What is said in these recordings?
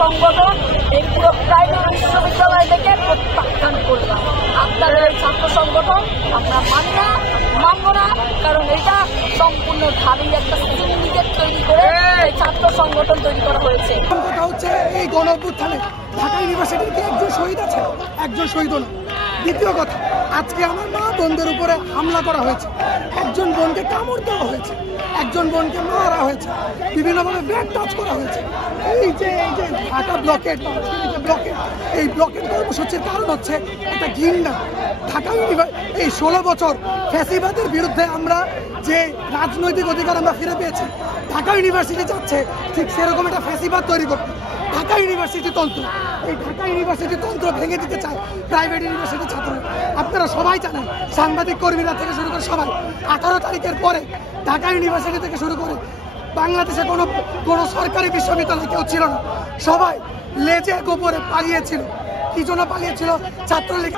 সংগঠন এই প্রাইভেট বিশ্ববিদ্যালয় থেকে প্রত্যাখ্যান করলাম। আপনাদের এই ছাত্র সংগঠন আমরা মানব না, কারণ এটা সম্পূর্ণ ঢাবি একটা সিন্ডিকেট তৈরি করে এই ছাত্র সংগঠন তৈরি করা হয়েছে। কথা হচ্ছে এই গণ অভ্যুত্থানে ঢাকা ইউনিভার্সিটিতে একজন শহীদ আছে, একজন শহীদ না। দ্বিতীয় কথা, আজকে আমার মা বোনদের উপরে হামলা করা হয়েছে, একজন বোনকে কামড় দেওয়া হয়েছে, একজন বোনকে মারা হয়েছে, বিভিন্নভাবে ব্যাগ টাচ করা হয়েছে। এই যে ঢাকা ব্লকেট এই ব্লকেট কর্মসূচির কারণ হচ্ছে একটা ঘৃণা। ঢাকা ইউনিভার্সিটি এই 16 বছর ফ্যাসিবাদের বিরুদ্ধে আমরা যে রাজনৈতিক অধিকার আমরা ফিরে পেয়েছি, ঢাকা ইউনিভার্সিটি চাচ্ছে ঠিক সেরকম একটা ফ্যাসিবাদ তৈরি করতে। ঢাকা ইউনিভার্সিটি তন্ত্র, এই ঢাকা ইউনিভার্সিটি তন্ত্র ভেঙে দিতে চায় প্রাইভেট ইউনিভার্সিটি ছাত্ররা। আপনারা সবাই জানেন, সাংবাদিক কর্মীরা থেকে শুরু করে সবাই 18 তারিখের পরে ঢাকা ইউনিভার্সিটি থেকে শুরু করে বাংলাদেশে কোনো সরকারি বিশ্ববিদ্যালয় কেউ ছিল না। সবাই লেজে গোপরে পালিয়েছিল। কি জন্য পালিয়েছিল? ছাত্রলীগ।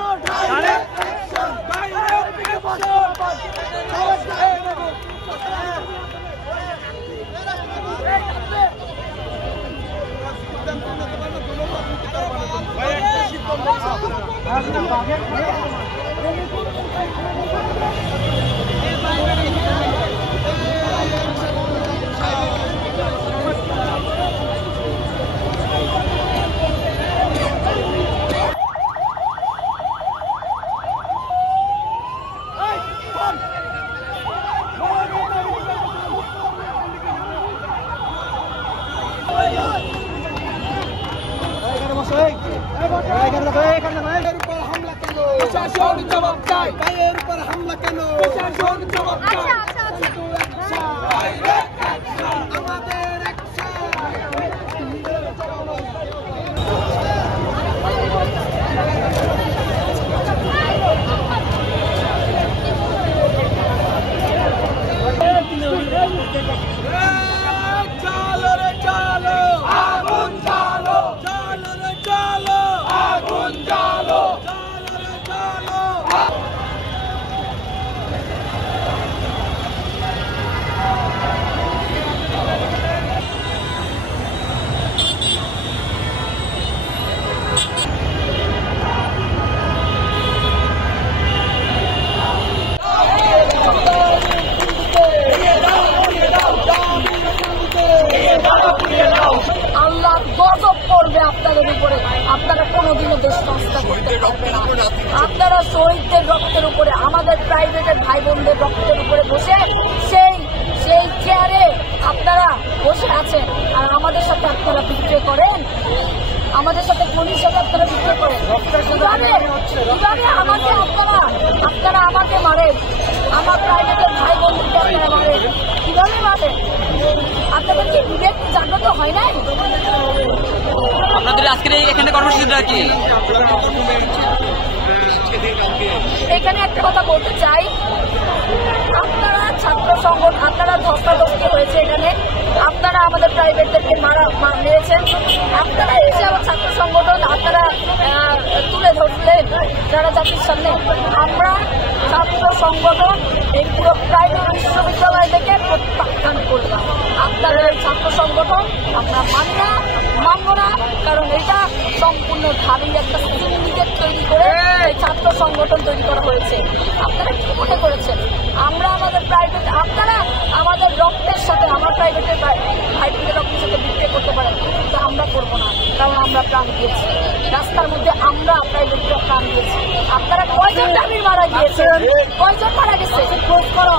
জবাব চাই, ভাইয়ের উপর হামলা কেন? জবাব চাই। আল্লাহ গজব করবে আপনাদের উপরে। আপনারা কোনোদিনও দেশ সংস্থা করতে পারবেন না। আপনারা শহীদদের রক্তের উপরে, আমাদের প্রাইভেটের ভাই বোনদের রক্তের উপরে বসে সেই চেয়ারে আপনারা বসে আছেন, আর আমাদের সাথে আপনারা বিক্রয় করেন, আমাদের সাথে পুলিশ সাথে আপনারা বিক্রয় করেন। কিভাবে আপনারা আমাকে মারেন, আমার প্রাইভেটের ভাই বোনদেরকে আপনারা মারেন, কিভাবে মারেন? আপনাদের কি বিবেক জাগ্রত হয় নাই? আপনাদের আজকের এখানে কর্মসূচিটা কি? এখানে একটা কথা বলতে চাই, আপনারা ছাত্র সংগঠন, আপনারা ধস্তাধস্তি হয়েছে এখানে, আপনারা আমাদের প্রাইভেটদেরকে মেরেছেন, আপনারা এসে আমার ছাত্র সংগঠন আপনারা তুলে ধরলেন যারা জাতির সামনে। আমরা ছাত্র সংগঠন এই প্রাইভেট বিশ্ববিদ্যালয় থেকে প্রত্যাখ্যান করলাম। আপনাদের ছাত্র সংগঠন আমরা মানব না, কারণ এটা সম্পূর্ণ ঢাবি একটা সিন্ডিকেট তৈরি করে এই ছাত্র সংগঠন তৈরি করা হয়েছে। আপনারা কি মনে করেছেন আমরা আমাদের প্রাইভেট, আপনারা আমাদের রক্তের সাথে, আমার প্রাইভেটের ভাইদের রক্তের সাথে বিক্রি করতে পারেন, কিন্তু আমরা করবো না, কারণ আমরা প্রাণ দিয়েছি রাস্তার মধ্যে, আমরা প্রাইভেটরা প্রাণ দিয়েছি। আপনারা কয়জন দাবি মারা গিয়েছেন, কয়জন মারা গেছে খোঁজ করো।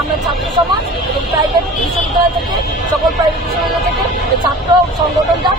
আমরা ছাত্র সমাজ এবং প্রাইভেট বিশ্ববিদ্যালয় থেকে, সকল প্রাইভেট বিশ্ববিদ্যালয় থেকে ছাত্র সংগঠনটা